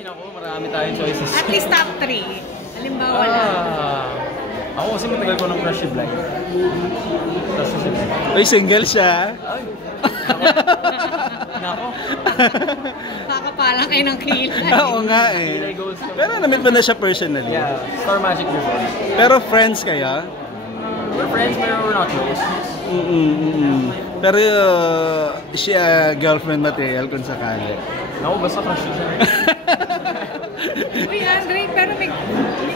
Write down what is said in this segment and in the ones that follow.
Ay, naku, marami tayong choices. At least top 3. Halimbawa lang. Ako kasi matagal ko ng crush si Blythe. Uy, single siya. Ay. Nako. Kakapalang kayo ng kilay. Oo nga eh. Pero na-meet mo na siya personally. Yeah, Star Magic before. Pero friends kayo? We're friends, pero we're not close. Pero siya girlfriend material kung sakali. Naku, basta crush siya. Uy, Andre, pero may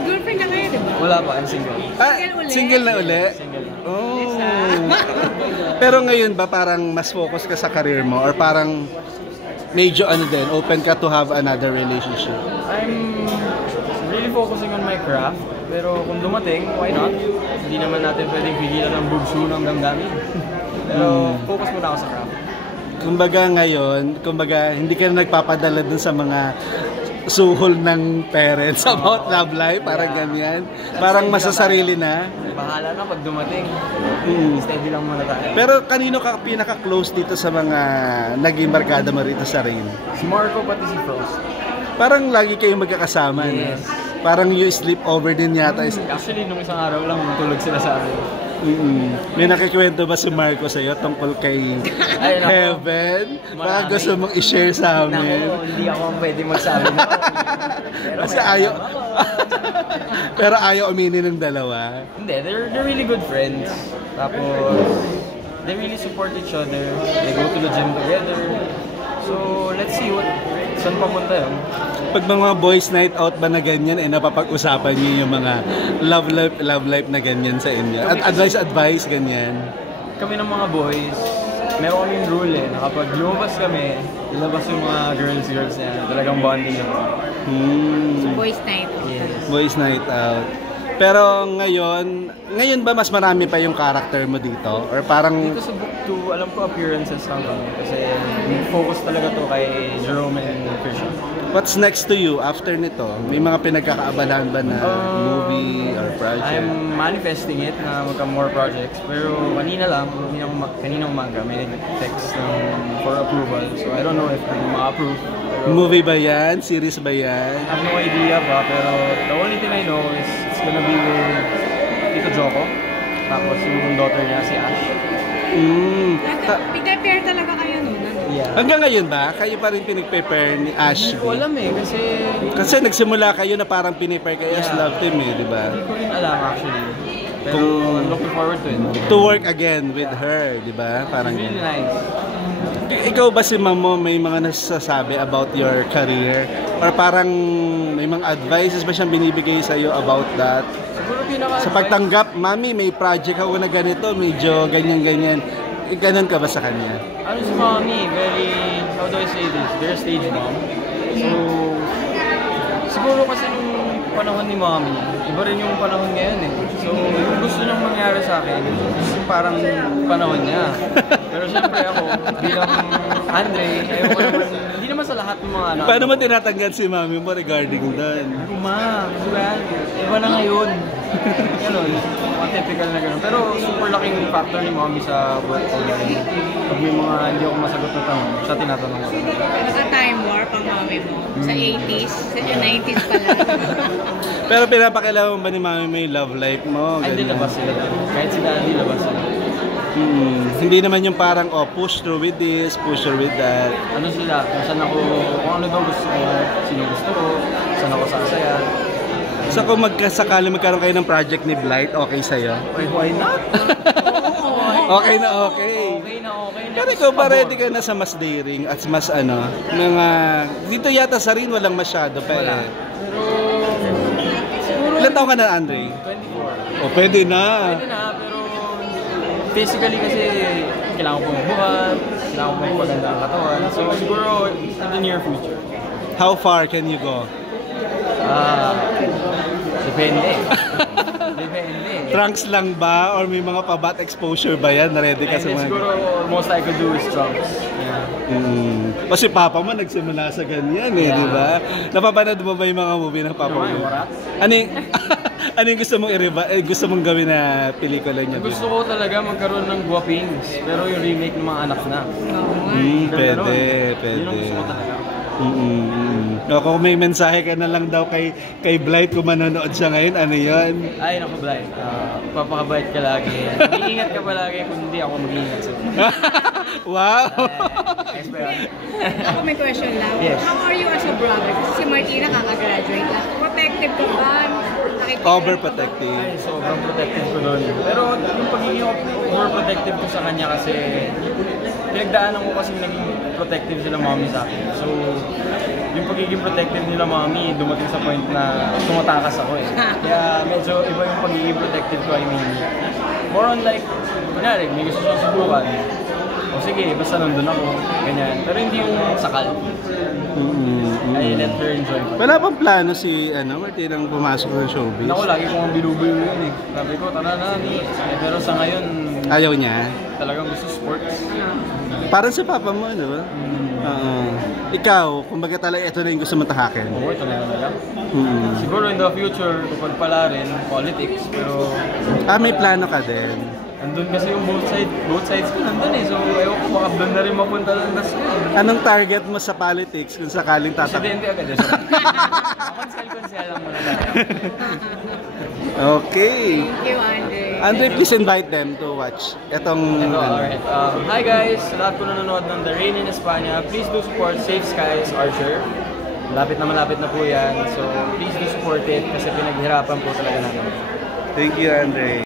girlfriend na kayo, di ba? Wala pa, I'm single. Single na uli? Single na. Oh. Pero ngayon ba parang mas focus ka sa career mo? Or parang medyo ano din, open ka to have another relationship? I'm really focusing on my craft. Pero kung dumating, why not? Hindi naman natin pwedeng pigilan ng bugso ng damdamin. Pero focus muna ako sa craft. Kumbaga ngayon, hindi ka na nagpapadala dun sa mga suhol ng parents about love life, parang ganyan. Parang masasarili na. Bahala na pag dumating. Steady lang muna tayo. Pero kanino ka pinaka-close dito sa mga naging barkada mo rito sa Rain? Si Marco pati si Frost. Parang lagi kayong magkakasama, yes. No? Parang you sleep over din yata. Actually, nung isang araw lang, tulog sila sa akin. May nakikwento ba si Marco sa'yo tungkol kay Heaven? Baka gusto mong i-share sa amin? Naku, hindi ako pwede magsabi na. Kasi ayaw. Pero ayaw uminin ng dalawa. Hindi, they're really good friends. Tapos, they really support each other. They go to the gym together. So, let's see saan papunta yun. Pag mga boys night out ba na ganyan, napapag-usapan niyo yung mga love life na ganyan sa inyo? At advice, ganyan? Kami ng mga boys, meron kaming rule na kapag lumabas kami, ilabas yung mga girls na talagang bonding naman. So, boys night. Yes. Boys night out. Pero ngayon ba mas marami pa yung character mo dito? Or parang... Dito sa book 2, alam ko appearances lang kami. Kasi focus talaga to kay Jerome and Christian. What's next to you after nito? May mga pinagkakaabalahan ba na movie or project? I'm manifesting it na magka-more projects. Pero kanina umaga, may text for approval. So I don't know if ma-approve. Movie ba yan? Series ba yan? I have no idea ba, pero the only thing I know is it's gonna be with Tito Joko. Tapos yung daughter niya, si Ash. Pinag-pair talaga kayo nun? Yeah. Hanggang ngayon ba? Kayo pa rin pinag-prepare ni Ash? Hindi ko alam kasi nagsimula kayo na parang pinipare kayo as love team di ba? Hindi ko rin alam actually. Pero I'm looking forward to it. To work again with her, di ba? Parang it's really nice. Ikaw ba si Mamo may mga nasasabi about your career? Or parang may mga advices ba siyang binibigay sa'yo about that? Siguro sa pagtanggap, Mami, may project ako na ganito, medyo ganyan-ganyan. Ganon ka ba sa kanya? Ano si Mami, how do I say this? Very stage mom. So, siguro kasi nung panahon ni Mami, iba rin yung panahon ngayon So, yung gusto niyang mangyari sa akin, parang panahon niya. Pero syempre ako, bilang Andre, ayoko naman, hindi naman sa lahat ng mga anak. Paano mo tinatanggap si Mami mo regarding doon? Ma, iba na ngayon. Ganon, mga typical na ganon. Pero super laking factor ni Mami sa work ko. Pag may mga hindi ako masagot na tanong, siya tinatanong ko. Naka-time warp ang Mami mo? Sa 80s? Sa 90s pala? Pero pinapakailangan ba ni Mami may love life mo? Ay, hindi labas sila. Kahit sila, hindi labas sila. Hindi naman yung parang, push through with this, push through with that. Ano sila? Kung ano bang gusto ko, sino gusto ko, saan ako sasaya. So kung magkasakali magkaroon kayo ng project ni Blythe, okay sa'yo? Why not? Okay na okay. Okay na. Pero ikaw ba ready ka na sa mas daring at mas mga... Dito yata sa rin walang masyado pa Wala. Pero... Ilan taon ka na, Andre? 24. Pwede na. Pwede na, pero physically kasi kailangan ko buhat, kailangan ko may maganda ang katawan. So siguro in the near future. How far can you go? Depende. Trunks lang ba? Or may mga pabat exposure ba yan? Ready ka sa mga... Siguro most I could do is trunks. Kasi papa mo nagsimula sa ganyan di ba? Napapanood mo ba yung mga movie ng papa mo? Ano yung gusto mong gawin na pelikula niya? Gusto ko talaga magkaroon ng Guapings, pero yung remake ng mga anak na. Pwede. Yun ang gusto ko talaga. O, kung may mensahe ka na lang daw kay Blight kung manonood siya ngayon, ano yun? Ay, naku, Blight. Papakabait ka lagi. Mag-iingat ka palagi kung hindi ako mag-iingat sa'yo. Wow! Ayos ba yun? Ako may question lang. Yes. How are you as a brother? Kasi si Martina kakagraduate lang. Protective ka ba? Overprotective. Ay, sobrang protective ko doon. Pero yung pagiging overprotective ko sa kanya kasi pinagdaanan ko kasi naging protective sila mommy sa akin. So, yung pagiging protective nila mommy, dumating sa point na tumatakas ako eh. Kaya medyo iba yung pagiging protective ko, I mean. More on like, kunyari, may gusto siyang subukan. O sige, basta nandun ako, ganyan. Pero hindi yung sakal. I let her enjoy. Wala bang plano si Martinang pumasok ng showbiz? Naku, lagi ko ang binubuyo yun eh. Sabi ko, tara na, pero sa ngayon, Ayaw niya? talagang gusto sports. Parang sa papa mo, di ba? Ikaw, kumbaga talaga ito na yung gusto mong tahakin. Oo, ito na talaga. Siguro in the future, kapag pala rin, politics, pero May plano ka din. andun kasi yung both sides ko nandun eh. So, ewan ko, baka doon na rin mapunta lang das ko. Anong target mo sa politics kung sakaling tatakbo? Presidente agad eh. Konsel lang muna lang. Okay. Thank you, Andre. Andre, please invite them to watch itong... Ito, alright. Hi guys, sa lahat po nanonood ng The Rain in Espana, please do support Safe Skies Archer. Malapit na po yan. So, please do support it kasi pinaghirapan po talaga namin. Thank you, Andre.